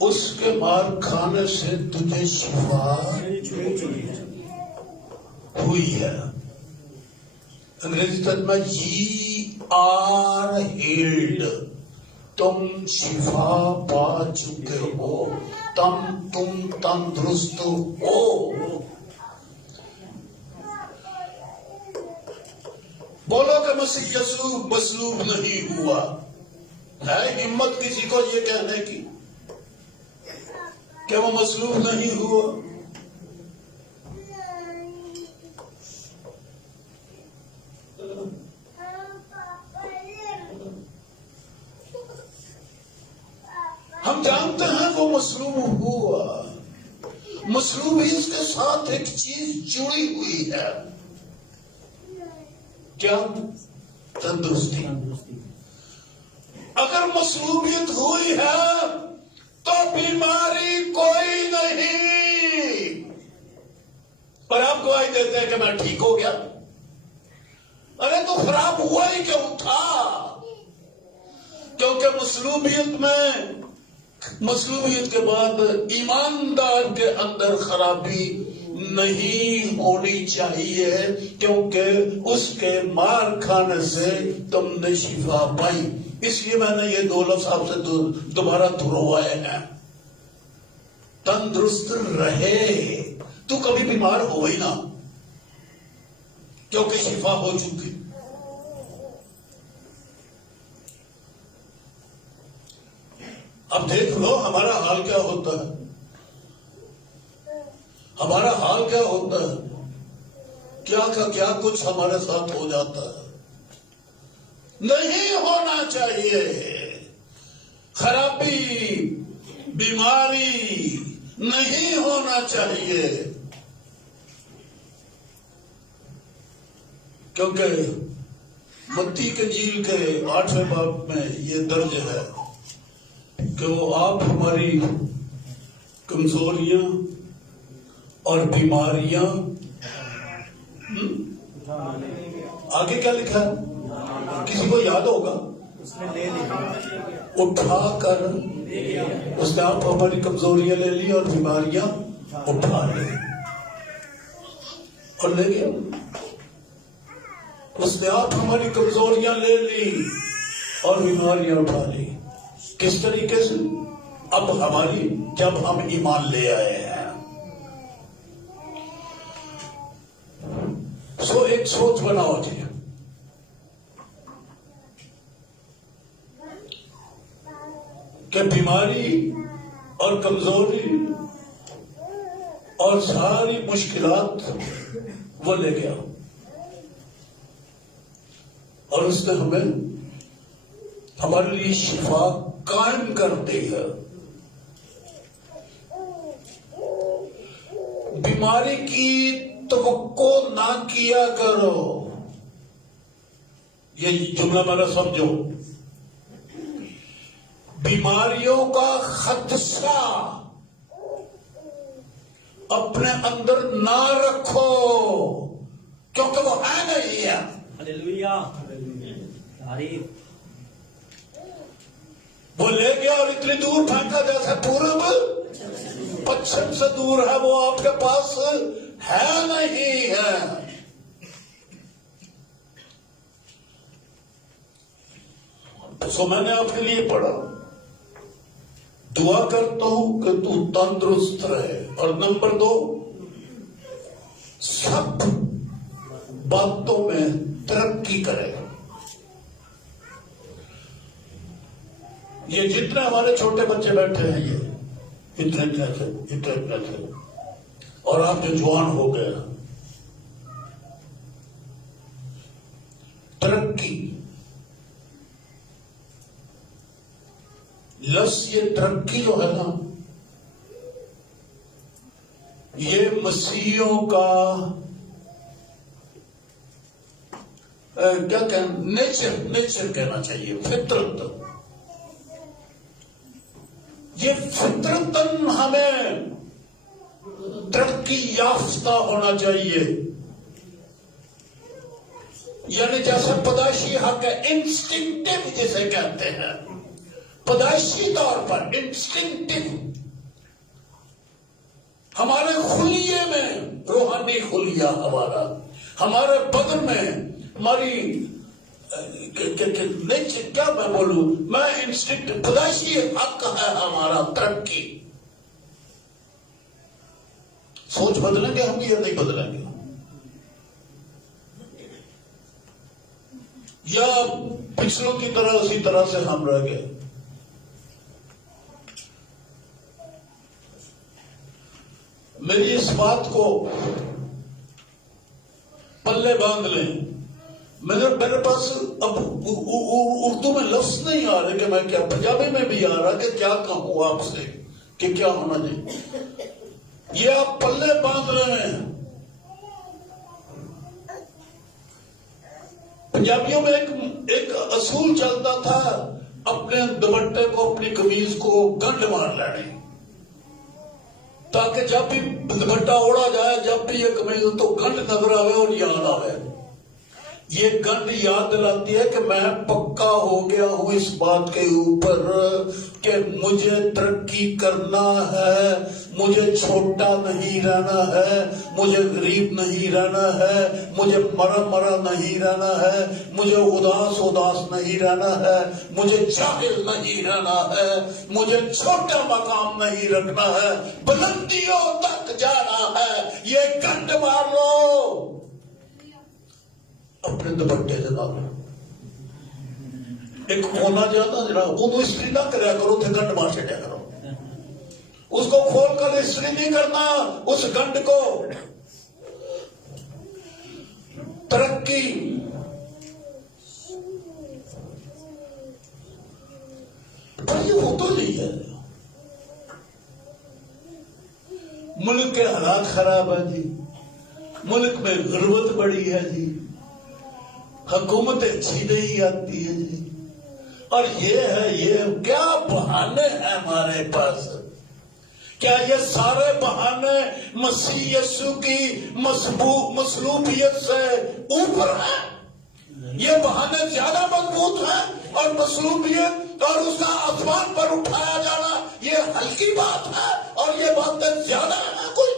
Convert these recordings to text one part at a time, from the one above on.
اس کے مار کھانے سے تجھے شفا ہوئی ہے. انگریزی ترجمہ ye are healed. تم شفا پا چکے ہو، تم تندرست ہو. بولو کہ مسیح یسوع مصلوب نہیں ہوا. ہے ہمت کسی کو یہ کہنے کی کہ وہ مصلوب نہیں ہوا؟ ہم جانتے ہیں وہ مصلوب ہوا. مصلوبیت کے ساتھ ایک چیز جڑی ہوئی ہے. کیا؟ تندرستی. اگر مصلوبیت ہوئی ہے تو بیماری کوئی نہیں. اور آپ گواہی دیتے ہیں کہ میں ٹھیک ہو گیا. ارے تو خراب ہوا ہی کیوں تھا؟ کیونکہ مصلوبیت کے بعد ایماندار کے اندر خرابی نہیں ہونی چاہیے، کیونکہ اس کے مار کھانے سے تم نے شفا پائی. اس لیے میں نے یہ 2 لفظ آپ سے دوبارہ دہروائے ہیں. تندرست رہے. تو کبھی بیمار ہو ہی نہ، کیونکہ شفا ہو چکی. اب دیکھ لو ہمارا حال کیا ہوتا ہے. ہمارا حال کیا ہوتا ہے، کیا کا کیا کچھ ہمارے ساتھ ہو جاتا ہے. نہیں ہونا چاہیے. خرابی، بیماری نہیں ہونا چاہیے. کیونکہ متی کے انجیل کے 8ویں باب میں یہ درج ہے کہ وہ آپ ہماری کمزوریاں اور بیماریاں آگے کیا لکھا ہے کسی کو یاد ہوگا؟ اٹھا کر اس نے آپ ہماری کمزوریاں لے لی اور بیماریاں اٹھا لی اور لے گیا. اس نے آپ ہماری کمزوریاں لے لی اور بیماریاں اٹھا لی. کس طریقے سے؟ اب ہماری جب ہم ایمان لے آئے ہیں. سو ایک سوچ بناؤ جی. کہ بیماری اور کمزوری اور ساری مشکلات وہ لے گیا اور اس نے ہمیں ہمارے لیے شفا قائم کر دی ہے. بیماری کی توقع نہ کیا کرو. یہ جملہ میرا سمجھو. بیماریوں کا خدشہ اپنے اندر نہ رکھو کیونکہ وہ ہے نہیں ہے. ہلیلویا. وہ لے گیا اور اتنی دور پھینکا جیسے پورب پچھم سے دور ہے. وہ آپ کے پاس ہے نہیں ہے. سو میں نے آپ کے لیے پڑھا. دعا کرتا ہوں کہ تو تندرست رہے. اور نمبر 2 سب باتوں میں ترقی کرے. یہ جتنے ہمارے چھوٹے بچے بیٹھے ہیں یہ اتنے تھے اور آپ جو جوان ہو گئے ترقی. لفظ یہ ترقی جو ہے نا یہ مسیحیوں کا کیا کہنا نیچر کہنا چاہیے. فطرت. یہ فطرتاً ہمیں ترقی یافتہ ہونا چاہیے. یعنی جیسے پیدائشی حق ہے انسٹنکٹیو جسے کہتے ہیں پیدائشی طور پر انسٹنکٹیو ہمارے خلیے میں، روحانی خلیہ ہمارے بدن میں، ہماری کیا میں بولوں، میں انسٹنکٹ پیدائشی حق ہے ہمارا ترقی. سوچ بدلیں گے ہم یا نہیں بدلیں گے؟ یا پچھلوں کی طرح اسی طرح سے ہم رہ گئے؟ میری اس بات کو پلے باندھ لیں. میرے پاس اب اردو میں لفظ نہیں آ رہے کہ میں کیا، پنجابی میں بھی آ رہا کہ کیا کہوں آپ سے کہ کیا ہونا چاہیے. یہ آپ پلے باندھ رہے ہیں. پنجابیوں میں ایک اصول چلتا تھا، اپنے دوپٹے کو، اپنی قمیض کو گنڈ مار لینے، تاکہ جب بھی دوپٹہ اوڑا جائے، جب بھی یہ قمیض تو گنڈ نظر آئے اور یاد آئے. یہ گنڈ یاد دلاتی ہے کہ میں پکا ہو گیا ہوں اس بات کے اوپر کہ مجھے ترقی کرنا ہے، مجھے چھوٹا نہیں رہنا ہے، مجھے غریب نہیں رہنا ہے، مجھے مرا نہیں رہنا ہے، مجھے اداس نہیں رہنا ہے، مجھے جاہل نہیں رہنا ہے، مجھے چھوٹا مقام نہیں رکھنا ہے، بلندیوں تک جانا ہے. یہ گنڈ مار لو اپنے دوپٹے سے. ایک ہونا چاہتا جناب وہ استری نہ کریا کرو، تھے گنڈ مار چڑیا کرو. اس کو کھول کر استری نہیں کرنا، اس گنڈ کو. ترقی پر یہ وہ تو نہیں ہے. ملک کے حالات خراب ہیں جی، ملک میں غربت بڑی ہے جی، حکومت اچھی نہیں آتی ہے جی، اور یہ ہے یہ کیا بہانے ہیں ہمارے پاس. کیا یہ سارے بہانے مسیح یسوع کی مصلوبیت سے اوپر ہیں؟ یہ بہانے زیادہ مضبوط ہیں، اور مصلوبیت اور اس کا آسمان پر اٹھایا جانا یہ ہلکی بات ہے، اور یہ باتیں زیادہ ہیں. کوئی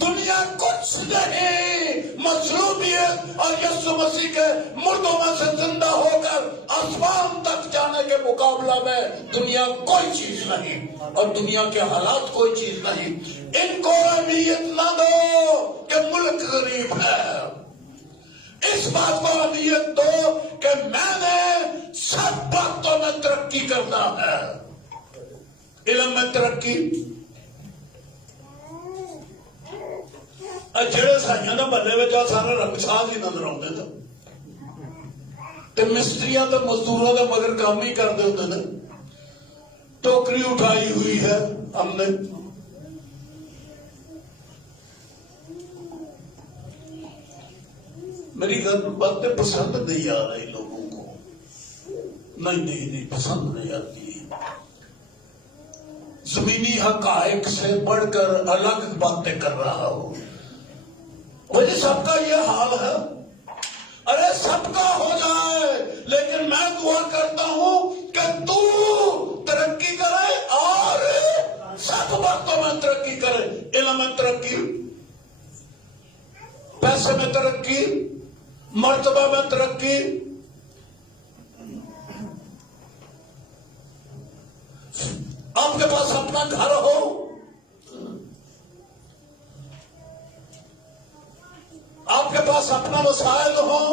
دنیا کچھ نہیں مصلوبیت اور یسوع مسیح کے مردوں میں سے زندہ ہو کر آسمان تک جانے کے مقابلہ میں دنیا کوئی چیز نہیں، اور دنیا کے حالات کوئی چیز نہیں. ان کو اہمیت نہ دو کہ ملک غریب ہے، اس بات کو اہمیت دو کہ میں نے سب باتوں میں ترقی کرنا ہے. علم میں ترقی، جڑے سائیاں نہ بنے میں جا سارے رنگ ساز ہی نظر آتے تھے، مستریاں تو مزدوروں کا مگر کام ہی کرتے ہوتے تھے. ٹوکری اٹھائی ہوئی ہے ہم نے. میری باتیں پسند نہیں آ رہی لوگوں کو. نہیں پسند نہیں آتی. زمینی حقائق سے بڑھ کر الگ باتیں کر رہا ہوں. مجھے سب کا یہ حال ہے. ارے سب کا ہو جائے، لیکن میں دعا کرتا ہوں کہ تو ترقی کرے اور سب باتوں میں ترقی کرے. علم میں ترقی، پیسے میں ترقی، مرتبہ میں ترقی، آپ کے پاس اپنا گھر ہو، آپ کے پاس اپنا وسائل ہو.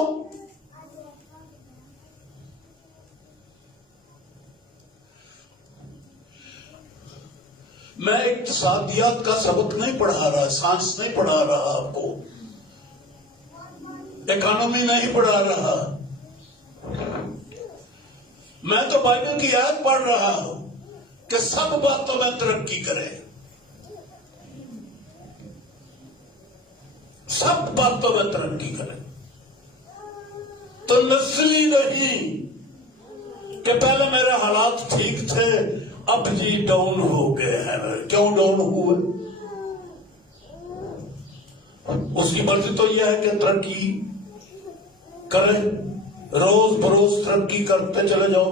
میں اقتصادیات کا سبق نہیں پڑھا رہا، سائنس نہیں پڑھا رہا، آپ کو اکانومی نہیں پڑھا رہا. میں تو بائبل کی آیت پڑھ رہا ہوں کہ سب باتوں میں ترقی کرے، سب باتوں میں ترقی کرے. تو نسلی نہیں کہ پہلے میرے حالات ٹھیک تھے اب جی ڈاؤن ہو گئے ہیں. کیوں ڈاؤن ہوئے؟ اس کی مرضی تو یہ ہے کہ ترقی کرے، روز بروز ترقی کرتے چلے جاؤ.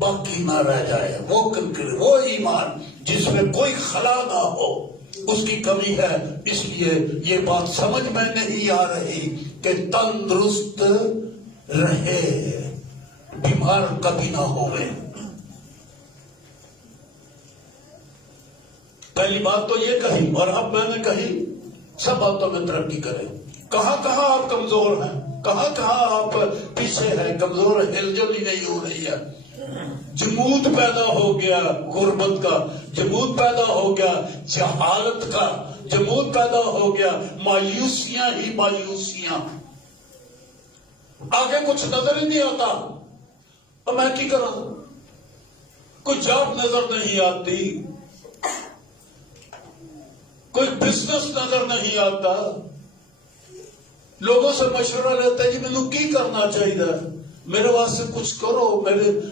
باقی نہ رہ جائے، وہ ایمان جس میں کوئی خلا نہ ہو، اس کی کمی ہے۔ اس لیے یہ بات سمجھ میں نہیں آ رہی کہ تندرست رہے، بیمار کبھی نہ ہوئے۔ پہلی بات تو یہ کہی، اور اب میں نے کہی سب باتوں میں ترقی کریں۔ کہاں کہاں آپ کمزور ہیں، کہاں کہاں آپ پیچھے ہیں، کمزور ہل جل ہی نہیں ہو رہی ہے۔ جمود پیدا ہو گیا غربت کا، جمود پیدا ہو گیا جہالت کا، جمود پیدا ہو گیا مایوسیاں ہی مایوسیاں، آگے کچھ نظر ہی نہیں آتا۔ اب میں کی کروں، کوئی جاب نظر نہیں آتی، کوئی بزنس نظر نہیں آتا۔ لوگوں سے مشورہ لیتا ہے جی مینوں کی کرنا چاہیے، میرے واسطے کچھ کرو،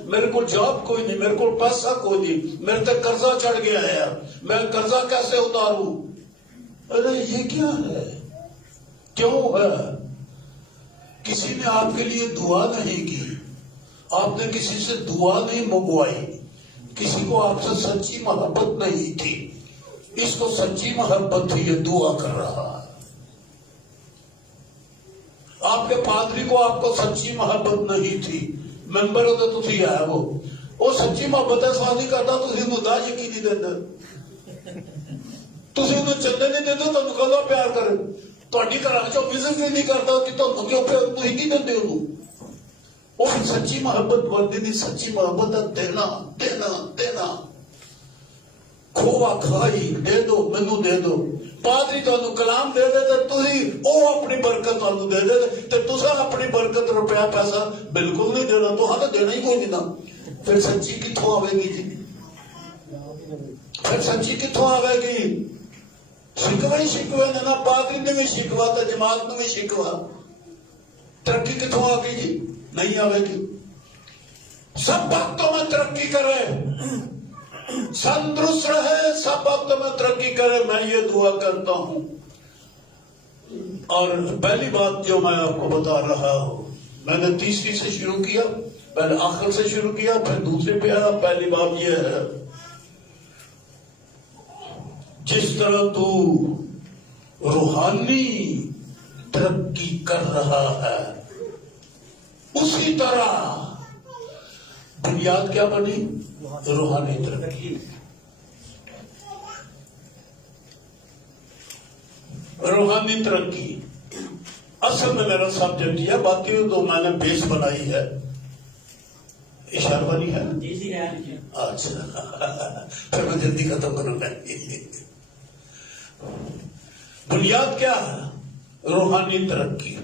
میرے کو جاب کوئی نہیں، میرے کو پیسہ کوئی نہیں، میرے تے قرضہ چڑھ گیا ہے، میں قرضہ کیسے اتاروں؟ ارے یہ کیا ہے، کیوں ہے؟ کسی نے آپ کے لیے دعا نہیں کی، آپ نے کسی سے دعا نہیں منگوائی، کسی کو آپ سے سچی محبت نہیں تھی۔ اس کو سچی محبت تھی، یہ دعا کر رہا ہے۔ آپ کے پادری کو آپ کو سچی محبت نہیں تھی، ممبر ہوتا تو تھی ہے وہ سچی محبت ہے، سوال نہیں کرتا، تھی انہوں دا یقینی دیتا، تھی انہوں چلنے نہیں دیتے، تو نکلنا پیار کرے، تو اڈی کرانا چاہو وزٹ نہیں کرتا کہ تو کیوں پہ تھی نہیں دیتے انہوں۔ وہ سچی محبت بولتی نہیں، سچی محبت ہے دینا دینا دینا، کھوا کھائی دے دو، مینو دے دو۔ پادری تانوں کلام دے دے تے تسی او اپنی برکت تانوں دے دے تے تساں اپنی برکت روپیہ پیسہ بالکل نہیں دینا، تو ہاں دینا ہی کوئی نہیں نا۔ پھر سچی کتوں آئے گی جی؟ پھر سچی کتوں آئے گی؟ شکوے ہی شکوے نے نا، پادری نے بھی شکوا تے جماعت نے بھی شکوا، ترقی کتوں آ گئی جی؟ نہیں آئے گی۔ سب وقتوں میں ترقی کرے، تندرست رہے، سب وقت میں ترقی کرے، میں یہ دعا کرتا ہوں۔ اور پہلی بات جو میں آپ کو بتا رہا ہوں، میں نے تیسری سے شروع کیا، پہلے آخر سے شروع کیا، پھر دوسرے پہ آیا۔ پہلی بات یہ ہے، جس طرح تو روحانی ترقی کر رہا ہے، اسی طرح بنیاد کیا بنی؟ روحانی ترقی۔ روحانی ترقی اصل میں میرا سبجیکٹ ہے، باقی تو میں نے بیس بنائی ہے، اشار بنی ہے۔ اچھا پھر میں جلدی ختم کروں گا۔ بنیاد کیا ہے؟ روحانی ترقی۔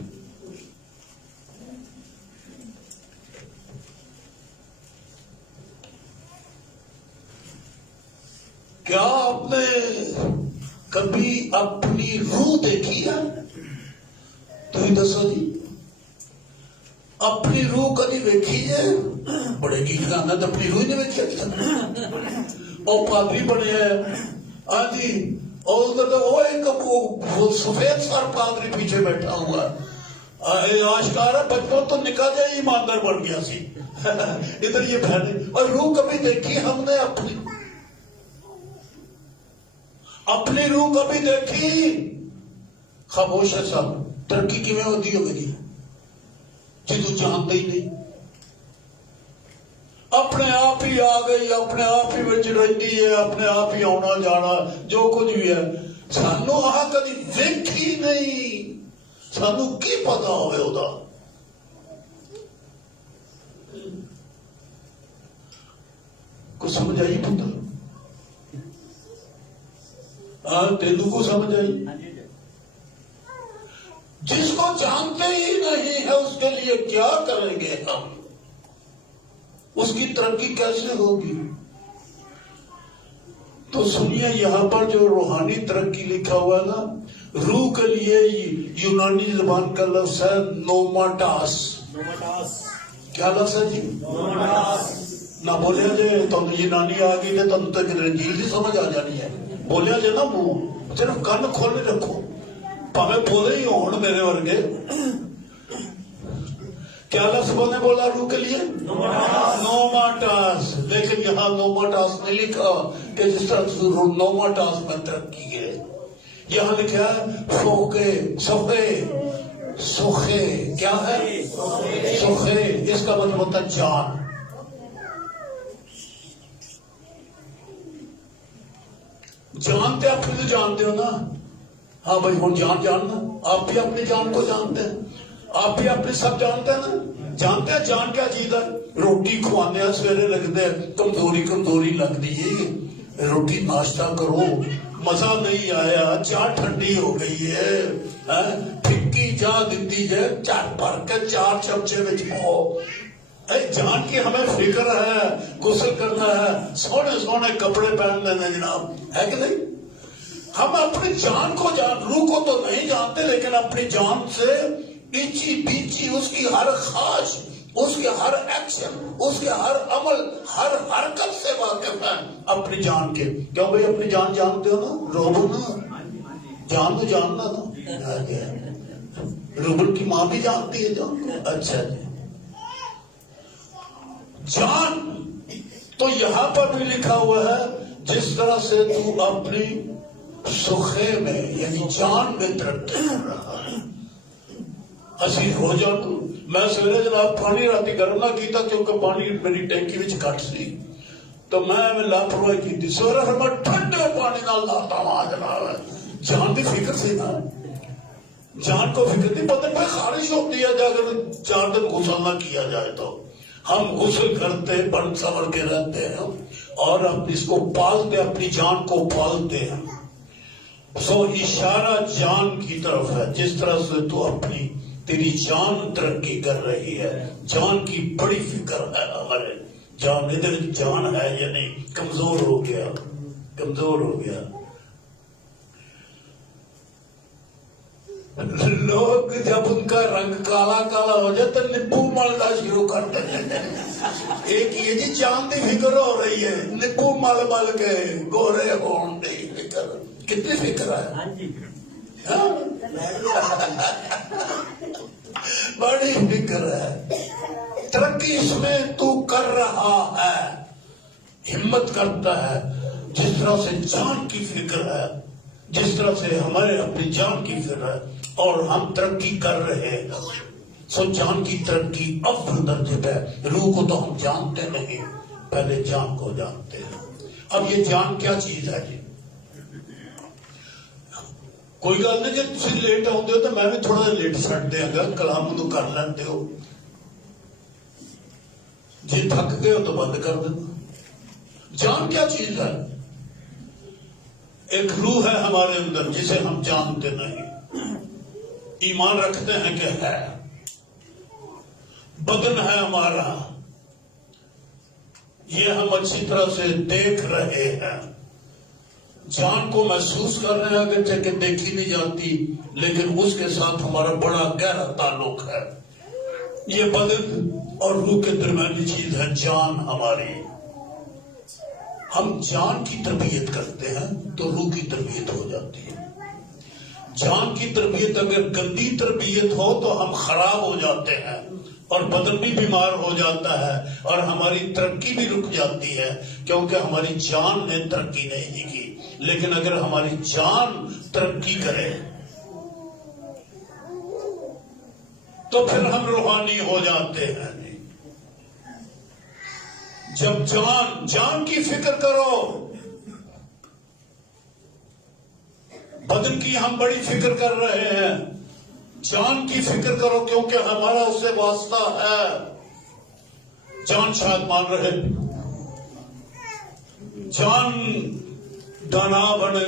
کیا آپ نے کبھی اپنی روح دیکھی ہے؟ تو ہی دسو جی، اپنی روح کبھی دیکھی ہے؟ بڑے گیت گانا تو اپنی روح نہیں دیکھی، اور پادری بنے ہیں ہاں جی، اور وہ ایک سفید سر پادری پیچھے بیٹھا ہوا آشکار ہے، بچپن تو نکل جائے ایماندار بن گیا سی ادھر یہ بہنیں، اور روح کبھی دیکھی ہم نے اپنی روح کبھی دیکھی؟ خاموش ہے سب۔ ترقی کی میں ہوتی ہوگی جی تو جانتے ہی نہیں، اپنے آپ ہی آ گئی، اپنے آپ ہی بچ رہتی ہے، اپنے آپ ہی آنا جانا جو کچھ بھی ہے، سانو آ کبھی دیکھی نہیں، سانو کی پتا ہوئے ہوتا۔ کچھ سمجھ آئی پتر؟ تیلو کو سمجھ آئی؟ جس کو جانتے ہی نہیں ہے اس کے لیے کیا کریں گے ہم؟ اس کی ترقی کیسے ہوگی؟ تو سنیے یہاں پر جو روحانی ترقی لکھا ہوا ہے نا، روح کے لیے یونانی زبان کا لفظ ہے نوماٹاس۔ کیا لفظ ہے جی؟ نہ بولیا جائے تو یونانی آ گئی ہے، تم تک انجیل ہی سمجھ آ جانی ہے۔ بولیا جائے نا منہ، صرف کن کھولے رکھو، پاوے بولے ہی ہون میرے ورگے۔ کیا لفظ نے بولا روح کے لیے؟ نوماٹاس. لیکن یہاں نوماٹاس نہیں لکھا کہ جس طرح نوماٹاس میں ترقی ہے. یہاں لکھا ہے سوخے. کیا ہے؟ سوخے. اس کا مطلب ہوتا ہے جان. جانتے آپ بھی تو جانتے ہو نا. ہاں بھائی ہوں جاننا. آپ بھی اپنی جان کو جانتے ہیں. آپ بھی اپنے سب جانتے ہیں نا. جانتے ہیں جان کیا چیز ہے. روٹی کھوانے سویرے لگتے کمزوری لگتی ہے. روٹی ناشتہ کرو, مزہ نہیں آیا, چاہ ٹھنڈی ہو گئی ہے, پھکی چاہ دیتی ہے, چار بھر کے 4 چمچے میں پاؤ. جان کی ہمیں فکر ہے, غسل کرنا ہے, سونے سونے کپڑے پہن لینے جناب, ہے کہ نہیں؟ ہم اپنی جان کو روح کو تو نہیں جانتے, لیکن اپنی جان سے ایچی بیچی اس کی ہر خواہش, اس کے ہر ایکشن, اس کے ہر عمل, ہر حرکت سے واقف ہے اپنی جان کے. کیوں بھائی اپنی جان جانتے ہو نا؟ روبن نا, جان تو جاننا نا. روبن کی ماں بھی جانتی ہے جان کو. اچھا جی. جان تو یہاں پر بھی لکھا ہوا ہے جس طرح سے تو اپنی سخے میں یعنی جان میں ترقی کر رہا ہے. اسی ہو جان. میں سویرے جناب پانی راتی گرم نہ کیتا کیونکہ پانی میری ٹینکی وچ گھٹ سی, تو میں لاپرواہی کی تھی. سویرے پھر میں ٹھنڈے پانی نال نہاتا ہوں جناب. جان کی فکر سے نا, جان کو فکر تھی. پتہ نہیں خارش ہوتی ہے اگر 4 دن غسل نہ کیا جائے تو. ہم غسل کرتے, بن سنور کے رہتے ہیں اور اس کو پالتے, اپنی جان کو پالتے ہیں. سو اشارہ جان کی طرف ہے. جس طرح سے تو اپنی تیری جان ترقی کر رہی ہے, جان کی بڑی فکر ہے ہمارے. جان ادھر جان ہے یا نہیں, کمزور ہو گیا, کمزور ہو گیا. لوگ جب ان کا رنگ کالا کالا ہو جائے تو نیبو ملنا شروع کر دیتے ہیں. ایک یہ جی جان کی فکر ہو رہی ہے, نیبو مل مل کے گورے ہون کی فکر. کتنی فکر ہے, بڑی فکر ہے. ترقی اس میں تو کر رہا ہے, ہمت کرتا ہے. جس طرح سے جان کی فکر ہے, جس طرح سے ہمارے اپنی جان کی فکر ہے, اور ہم ترقی کر رہے ہیں. سو جان کی ترقی اول درجے پہ. روح کو تو ہم جانتے نہیں, پہلے جان کو جانتے ہیں. اب یہ جان کیا چیز ہے جی؟ کوئی گل نہیں, جی تھی لیٹ آتے ہو تو میں بھی تھوڑا لیٹ چڑھ دیا گا, کلام تو کر لیتے ہو. جی تھک گئے ہو تو بند کر دینا. جان کیا چیز ہے؟ ایک روح ہے ہمارے اندر جسے ہم جانتے نہیں, ایمان رکھتے ہیں کہ ہے. بدن ہے ہمارا, یہ ہم اچھی طرح سے دیکھ رہے ہیں. جان کو محسوس کر رہے ہیں اگرچہ کہ دیکھی نہیں جاتی, لیکن اس کے ساتھ ہمارا بڑا گہرا تعلق ہے. یہ بدن اور روح کے درمیانی چیز ہے جان ہماری. ہم جان کی تربیت کرتے ہیں تو روح کی تربیت ہو جاتی ہے. جان کی تربیت اگر گندی تربیت ہو تو ہم خراب ہو جاتے ہیں, اور بدن بھی بیمار ہو جاتا ہے, اور ہماری ترقی بھی رک جاتی ہے کیونکہ ہماری جان نے ترقی نہیں کی. لیکن اگر ہماری جان ترقی کرے تو پھر ہم روحانی ہو جاتے ہیں. جب جان کی فکر کرو, بدن کی ہم بڑی فکر کر رہے ہیں, جان کی فکر کرو کیونکہ ہمارا اس سے واسطہ ہے. جان شاید مان رہے, جان دانا بنے,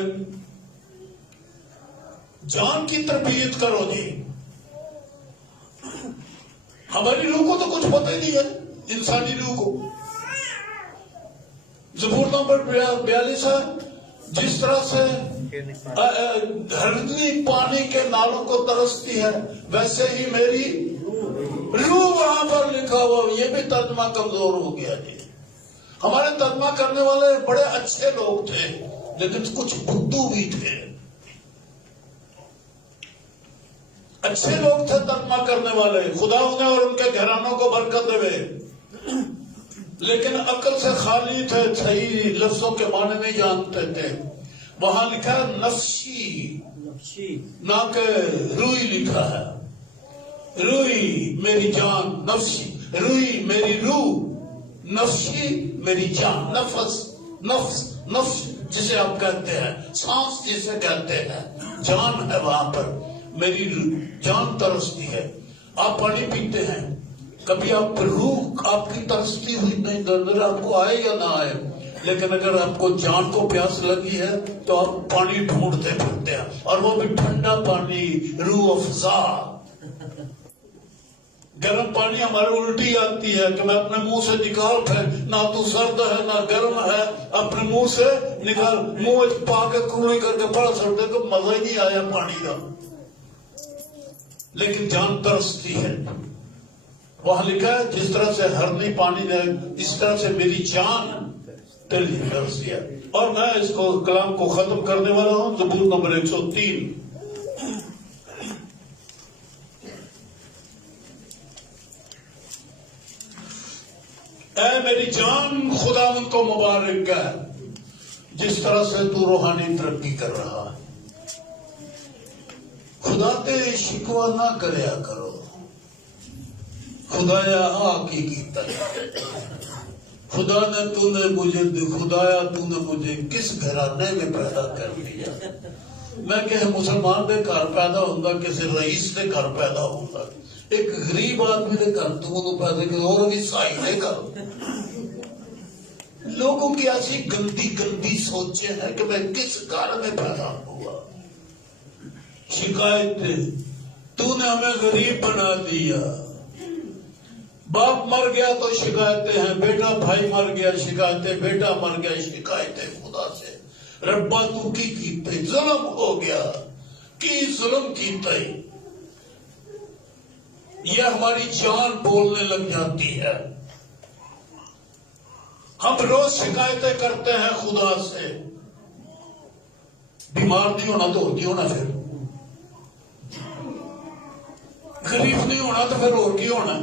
جان کی تربیت کرو جی. ہماری روح کو تو کچھ پتہ ہی نہیں ہے, انسانی روح کو. زبور نمبر 42 ہے, جس طرح سے دھرتی پانی کے نالوں کو ترستی ہے ویسے ہی میری روح. وہاں پر لکھا ہوا, یہ بھی ترجمہ کمزور ہو گیا جی. ہمارے ترجمہ کرنے والے بڑے اچھے لوگ تھے لیکن کچھ بدھو بھی تھے. اچھے لوگ تھے ترجمہ کرنے والے، خدا انہیں اور ان کے گھرانوں کو برکت دے، لیکن عقل سے خالی تھے، صحیح لفظوں کے معنی نہیں جانتے تھے۔ وہاں لکھا ہے نفسی، نہ کہ روئی لکھا ہے، روئی میری جان، نفسی روئی میری روح، نفسی میری جان، نفس نفس نفس جسے آپ کہتے ہیں، سانس جسے کہتے ہیں، جان ہے وہاں پر، میری جان ترستی ہے۔ آپ پانی پیتے ہیں، کبھی آپ روح آپ کی ترستی ہوئی نہیں، نظر آپ کو آئے یا نہ آئے، لیکن اگر آپ کو جان کو پیاس لگی ہے تو آپ پانی ڈھونڈتے پھرتے ہیں، اور وہ بھی ٹھنڈا پانی، روح افزا۔ گرم پانی ہمارے الٹی آتی ہے کہ میں اپنے منہ سے نکال پھینک، نہ تو سرد ہے نہ گرم ہے، اپنے منہ سے نکال، منہ پا کے کڑوئی کر کے پڑا سکتے تو مزہ ہی نہیں آیا پانی کا۔ لیکن جان ترستی ہے، وہاں لکھا ہے جس طرح سے ہرنی پانی نے، اس طرح سے میری جان تیری ترستی ہے۔ اور میں اس کو کلام کو ختم کرنے والا ہوں، زبور نمبر 103۔ اے میری جان، خداوند کو مبارک ہے جس طرح سے تو روحانی ترقی کر رہا ہے۔ خدا تے شکوہ نہ کریا کرو، خدایا آ کی کیتا ہے، خدا نے تو نے مجھے، خدایا تو نے مجھے کس گھرانے میں پیدا کر دیا۔ میں کہ مسلمان دے گھر پیدا ہوندا، کسی رئیس دے گھر پیدا ہوندا، ایک غریب آدمی دے گھر تو انہوں پیدا کر، اور عیسائی دے گھر۔ لوگوں کی ایسی گندی گندی سوچیں ہیں کہ میں کس گھر میں پیدا ہوا۔ شکایتیں، تو نے ہمیں غریب بنا دیا، باپ مر گیا تو شکایتیں ہیں، بیٹا بھائی مر گیا شکایتیں، بیٹا مر گیا شکایتیں خدا سے۔ ربا تو کی کیتے، ظلم ہو گیا، کی ظلم کیتے۔ یہ ہماری جان بولنے لگ جاتی ہے۔ ہم روز شکایتیں کرتے ہیں خدا سے، بیمار نہیں ہونا تو اور کی ہونا، پھر غریب نہیں ہونا تو پھر اور کی ہونا،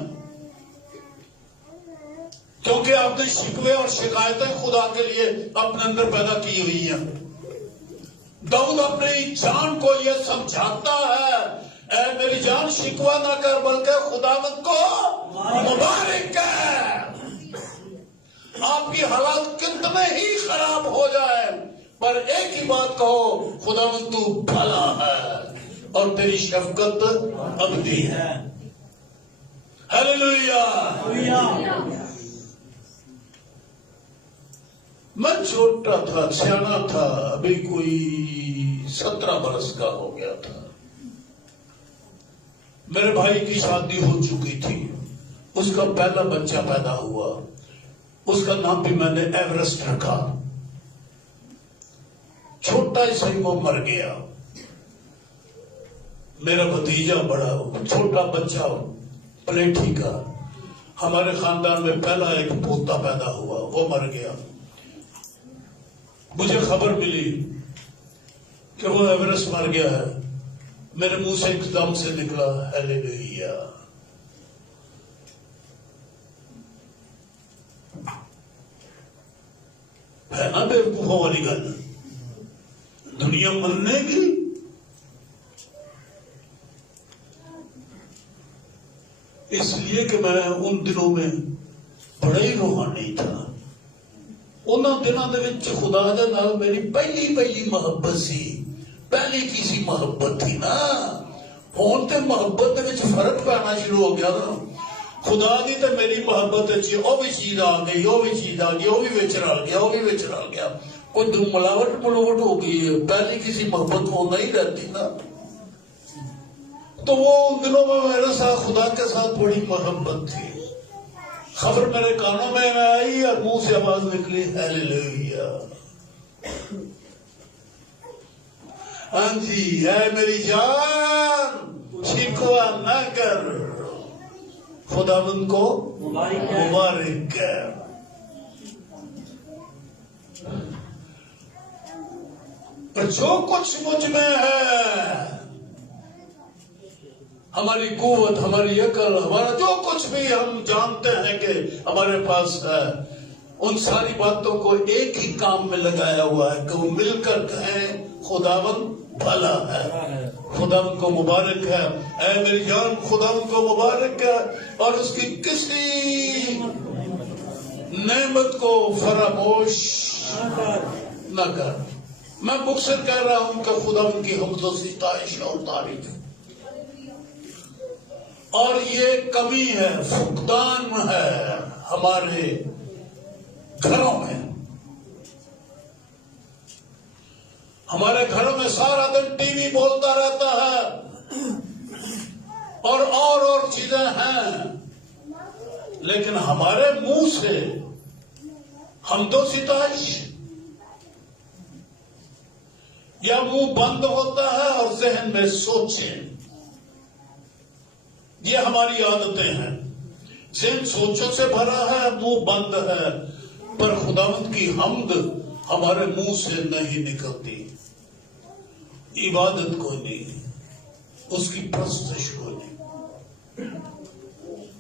کیونکہ آپ نے شکوے اور شکایتیں خدا کے لیے اپنے اندر پیدا کی ہوئی ہیں۔ داؤد اپنی جان کو یہ سمجھاتا ہے، اے میری جان شکوہ نہ کر، بلکہ خداوند کو مبارک ہے۔ آپ کی حالات کتنے ہی خراب ہو جائے، پر ایک ہی بات کہو، خداوند تو بھلا ہے اور تیری شفقت ابدی ہے۔ ہلیلویا۔ میں چھوٹا تھا، سیانا تھا، ابھی کوئی 17 برس کا ہو گیا تھا۔ میرے بھائی کی شادی ہو چکی تھی، اس کا پہلا بچہ پیدا ہوا، اس کا نام بھی میں نے ایورسٹ رکھا۔ چھوٹا ہی صحیح وہ مر گیا۔ میرا بھتیجا بڑا، چھوٹا بچہ پلیٹھی کا، ہمارے خاندان میں پہلا ایک پوتا پیدا ہوا، وہ مر گیا۔ مجھے خبر ملی کہ وہ ایورسٹ مر گیا ہے، میرے منہ سے ایک دم سے نکلا ہیلیلویا۔ ہے نا بے وقوفوں والی گل، دنیا مننے گی۔ اس لیے کہ میں ان دنوں میں بڑا ہی روحانی تھا۔ انہوں دنوں دے وچ خدا دے نال میری پہلی محبت سی، پہلی کسی محبت تھی نا۔ ہون تے محبت دے وچ فرق پینا شروع ہو گیا نا۔ خدا دی تے میری محبت اچھی، وہ بھی چیز آ گئی، وہ بھی چیز آ گئی، وہ بھی وچ رل گیا، وہ بھی وچ رل گیا، کوئی ملاوٹ ہو گئی ہے۔ پہلی کسی محبت وہ نہیں رہتی نا۔ تو وہ ان دنوں میں میرے ساتھ خدا کے ساتھ بڑی محبت تھی۔ خبر میرے کانوں میں آئی اور منہ سے آواز نکلی ہیلیلویا۔ ہاں جی، اے میری جان شکوہ نہ کر، خداوند کو مبارک ہے۔ پر جو کچھ مجھ میں ہے ہماری قوت، ہماری عقل، ہمارا جو کچھ بھی ہم جانتے ہیں کہ ہمارے پاس ہے، ان ساری باتوں کو ایک ہی کام میں لگایا ہوا ہے کہ وہ مل کر کہیں خداوند بھلا ہے، خداوند کو مبارک ہے، اے میری جان خداوند کو مبارک ہے، اور اس کی کسی نعمت کو فراموش نہ کر۔ میں مقصد کہہ رہا ہوں کہ خداوند کی حمد و ستائش اور تعریف، اور یہ کمی ہے، فقدان ہے ہمارے گھروں میں۔ ہمارے گھروں میں سارا دن ٹی وی بولتا رہتا ہے اور چیزیں ہیں، لیکن ہمارے منہ سے حمد و ستائش یا منہ بند ہوتا ہے اور ذہن میں سوچیں، یہ ہماری عادتیں ہیں۔ ذہن سوچوں سے بھرا ہے، منہ بند ہے، پر خداوند کی حمد ہمارے منہ سے نہیں نکلتی، عبادت کوئی نہیں، اس کی پرستش کوئی نہیں۔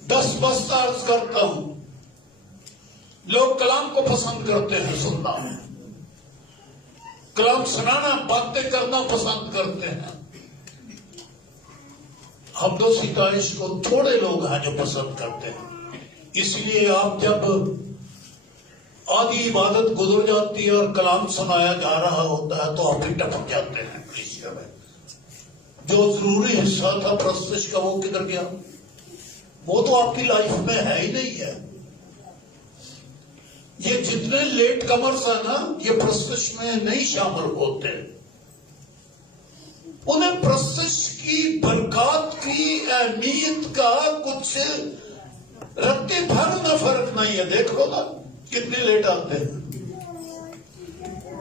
دس بستہ عرض کرتا ہوں، لوگ کلام کو پسند کرتے ہیں سننا، کلام سنانا، باتیں کرنا پسند کرتے ہیں، حمد و ستائش کو تھوڑے لوگ ہیں جو پسند کرتے ہیں۔ اس لیے آپ جب آدھی عبادت گزر جاتی ہے اور کلام سنایا جا رہا ہوتا ہے تو آپ ہی ٹپک جاتے ہیں کلیسیا میں۔ جو ضروری حصہ تھا پرستش کا وہ کدھر گیا؟ وہ تو آپ کی لائف میں ہے ہی نہیں ہے۔ یہ جتنے لیٹ کمرز ہیں نا، یہ پرستش میں نہیں شامل ہوتے، انہیں پرستش کی برکات کی اہمیت کا کچھ رتے بھر نہ فرق نہیں ہے۔ دیکھ لو نا کتنے لیٹ آتے ہیں،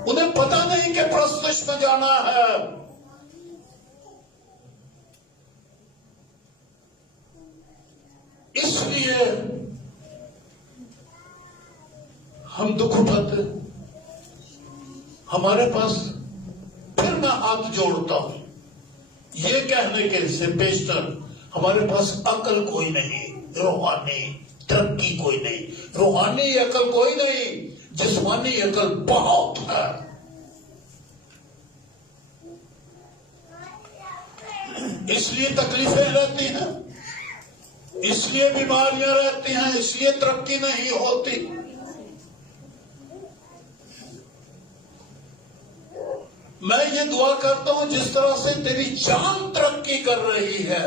انہیں پتہ نہیں کہ پرستش میں جانا ہے۔ اس لیے ہم دکھ اٹھاتے، ہمارے پاس، پھر میں ہاتھ جوڑتا ہوں یہ کہنے کے سے بیشتر ہمارے پاس عقل کوئی نہیں، روحانی ترقی کوئی نہیں، روحانی عقل کوئی نہیں، جسمانی عقل بہت ہے۔ اس لیے تکلیفیں رہتی ہیں، اس لیے بیماریاں رہتی ہیں، اس لیے ترقی نہیں ہوتی۔ میں یہ دعا کرتا ہوں جس طرح سے تیری جان ترقی کر رہی ہے،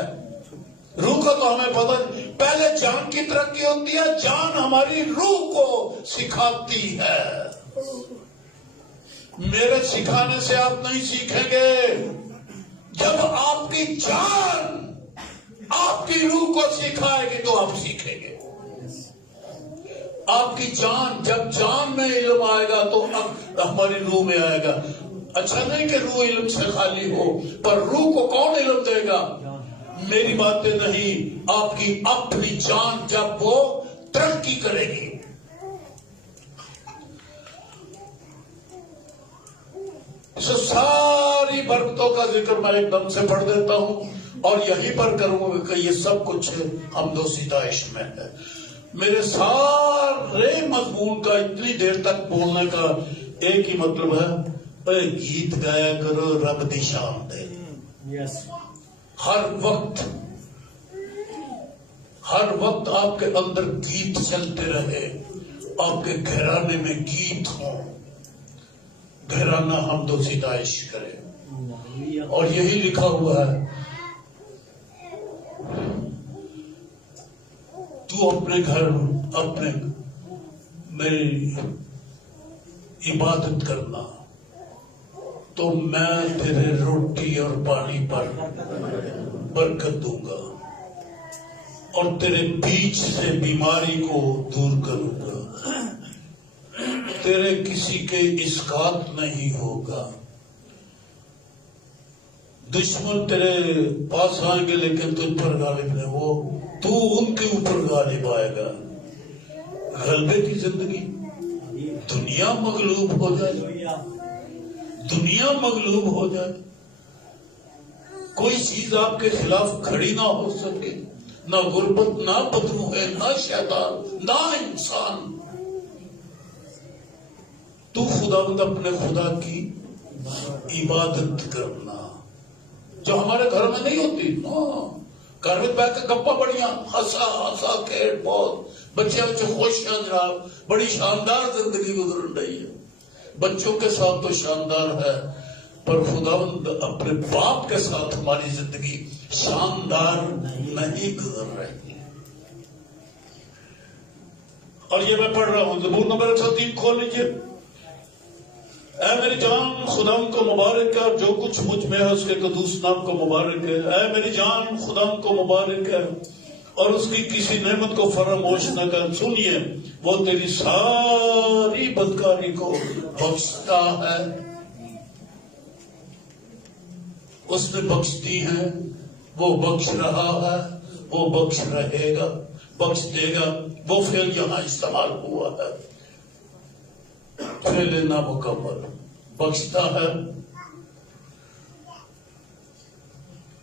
روح کا تو ہمیں پتہ، پہلے جان کی ترقی ہوتی ہے، جان ہماری روح کو سکھاتی ہے۔ میرے سکھانے سے آپ نہیں سیکھیں گے، جب آپ کی جان آپ کی روح کو سکھائے گی تو آپ سیکھیں گے۔ آپ کی جان، جب جان میں علم آئے گا تو ہماری روح میں آئے گا۔ اچھا نہیں کہ روح علم سے خالی ہو، پر روح کو کون علم دے گا؟ میری باتیں نہیں، آپ کی اپنی جان جب وہ ترقی کرے گی۔ ساری برکتوں کا ذکر میں ایک دم سے پڑھ دیتا ہوں اور یہیں پر کروں گا کہ یہ سب کچھ حمد و ستائش میں ہے۔ میرے سارے مضمون کا اتنی دیر تک بولنے کا ایک ہی مطلب ہے، اے گیت گایا کرو رب دی شان دے۔ ہر وقت آپ کے اندر گیت چلتے رہے، آپ کے گھرانے میں گیت ہوں، گھرانہ حمد و ستائش کرے۔ اور یہی لکھا ہوا ہے، تو اپنے گھر اپنے میری عبادت کرنا تو میں تیرے روٹی اور پانی پر برکت دوں گا اور تیرے بیچ سے بیماری کو دور کروں گا، تیرے کسی کے اسقاط نہیں ہوگا، دشمن تیرے پاس آئیں گے لیکن تجھ پر غالب نہیں، وہ تو ان کے اوپر غالب آئے گا۔ غلبے کی زندگی، دنیا مغلوب ہو جائے، دنیا مغلوب ہو جائے، کوئی چیز آپ کے خلاف کھڑی نہ ہو سکے، نہ غربت، نہ بدبو ہے، نہ شیطان، نہ انسان۔ تو خداوند اپنے خدا کی عبادت کرنا جو ہمارے گھر میں نہیں ہوتی۔ گھر میں بیٹھ کے گپا بڑیاں ہنسا ہنسا کھیل، بہت بچے خوش ہیں جناب، بڑی شاندار زندگی گزر رہی ہے، بچوں کے ساتھ تو شاندار ہے، پر خداوند اپنے باپ کے ساتھ ہماری زندگی شاندار نہیں گزر رہی۔ اور یہ میں پڑھ رہا ہوں، زبور نمبر 103 کھول لیجیے۔ اے میری جان خداوند کو مبارک ہے، اور جو کچھ مجھ میں ہے اس کے قدوس نام کو مبارک ہے۔ اے میری جان خداوند کو مبارک ہے، اور اس کی کسی نعمت کو فراموش نہ کر۔ سنیے، وہ تیری ساری بدکاری کو بخشتا ہے، اس نے بخش دی ہے، وہ بخش رہا ہے، وہ بخش رہے گا، بخش دے گا۔ وہ فعل یہاں استعمال ہوا ہے، فعل نامکمل، بخشتا ہے۔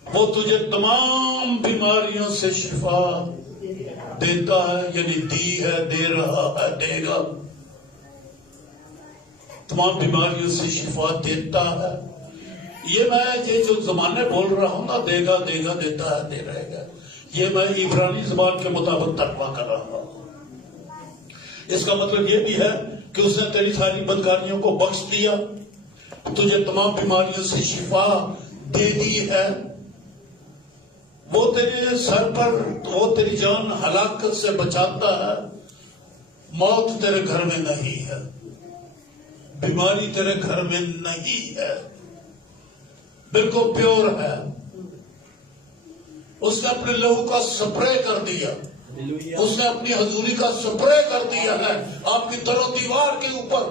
وہ تجھے تمام بیماریوں سے شفا دیتا ہے، یعنی دی ہے، دے رہا ہے، دے گا۔ تمام بیماریوں سے شفا دیتا ہے۔ یہ میں یہ جو زمانے بول رہا ہوں نا، دے گا، دے گا، دیتا ہے، دے رہے گا، یہ میں عبرانی زبان کے مطابق ترجمہ کر رہا ہوں۔ اس کا مطلب یہ بھی ہے کہ اس نے تیری ساری بدکاریوں کو بخش دیا، تجھے تمام بیماریوں سے شفا دے دی ہے۔ وہ تیرے سر پر، وہ تیری جان ہلاکت سے بچاتا ہے، موت تیرے گھر میں نہیں ہے، بیماری تیرے گھر میں نہیں ہے، بالکل پیور ہے۔ اس نے اپنے لہو کا سپرے کر دیا، اس نے اپنی حضوری کا سپرے کر دیا ہے آپ کی در و دیوار کے اوپر۔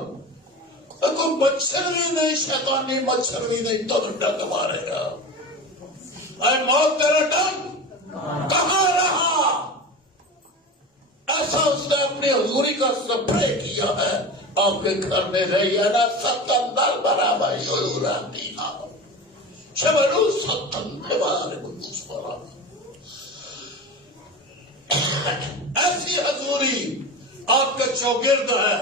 کوئی مچھر بھی نہیں، شیطانی مچھر بھی نہیں تو ڈنگ مارے گا۔ اے موت تیرا ڈنگ کہاں رہا؟ ایسا اس نے اپنی حضوری کا سپرے کیا ہے آپ کے گھر میں رہی ہے نا۔ ستندر برابر یوراتی نا شبرو ستندر برابر کچھ برابر، ایسی حضوری آپ کے چوگرد ہے۔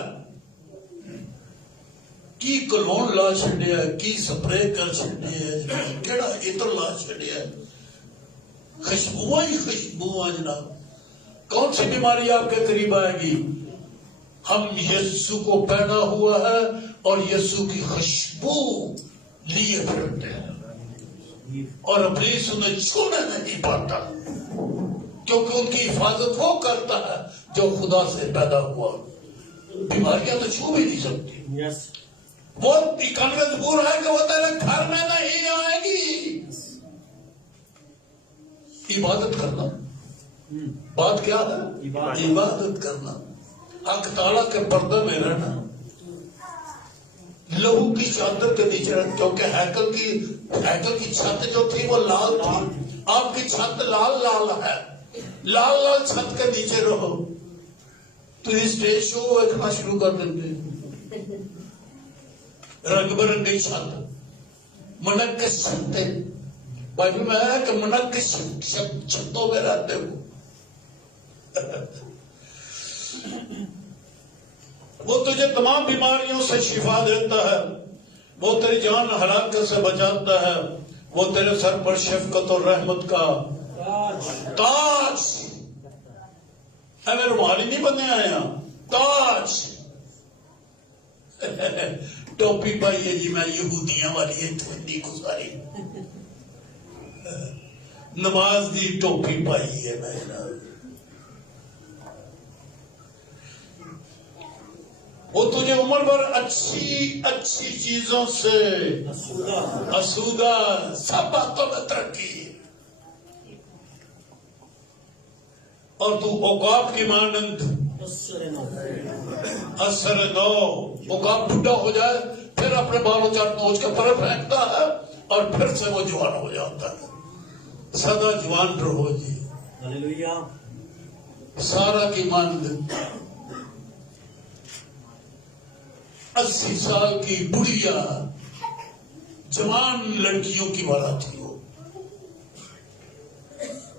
کی کلون لا چھڑیا ہے، کی سپرے کر چھڑیا ہے، کیڑا عطر لا چھڑیا ہے، خوشبو ہی خوشبو جناب۔ کون سی بیماری آپ کے قریب آئے گی؟ ہم یسوع کو پیدا ہوا ہے اور یسوع کی خوشبو لیے پھرتے ہیں، اور ابلیس انہیں چھونے نہیں پاتا، کیونکہ ان کی حفاظت وہ کرتا ہے جو خدا سے پیدا ہوا۔ بیماریاں تو چھو بھی نہیں سکتی۔ وہ اکانوے زبور ہے کہ وہ تیرے گھر میں نہیں آئے گی۔ عبادت کرنا، بات کیا ہے؟ عبادت کرنا، حق تعالیٰ کے پردے میں رہنا، لہو کی چادر کے نیچے رہنا، کیونکہ ہیکل کی چھت جو تھی وہ لال تھی، آپ کی چھت لال لال ہے، لال لال چھت کے نیچے رہو تو یہ اسٹیج شو دیکھنا شروع کر دیں گے۔ رنگ برنگی چھت، منقش چھتیں، بھائی میں کہ منقش چھتوں میں رہتے ہوں۔ وہ تجھے تمام بیماریوں سے شفا دیتا ہے، وہ تیری جان ہلاکت سے بچاتا ہے، وہ تیرے سر پر شفقت اور رحمت کا تاج، ہمیں رومال ہی نہیں بنے آیا، تاج، ٹوپی پائی ہے جی میں یہودیاں والی ٹھنڈی گزاری، نماز دی ٹوپی پائی ہے میں۔ وہ تجھے عمر بھر اچھی اچھی چیزوں سے اسودہ، سب باتوں میں ترقی، اور تو عقاب کی مانند اثر نو، عقاب بڈھا ہو جائے پھر اپنے بالوں چار نوچ کے پر پھینکتا ہے اور پھر سے وہ جوان ہو جاتا ہے۔ سدا جوان رہو جی، سارا کی مانند 80 سال کی بڑھیا جوان لڑکیوں کی والا تھی وہ،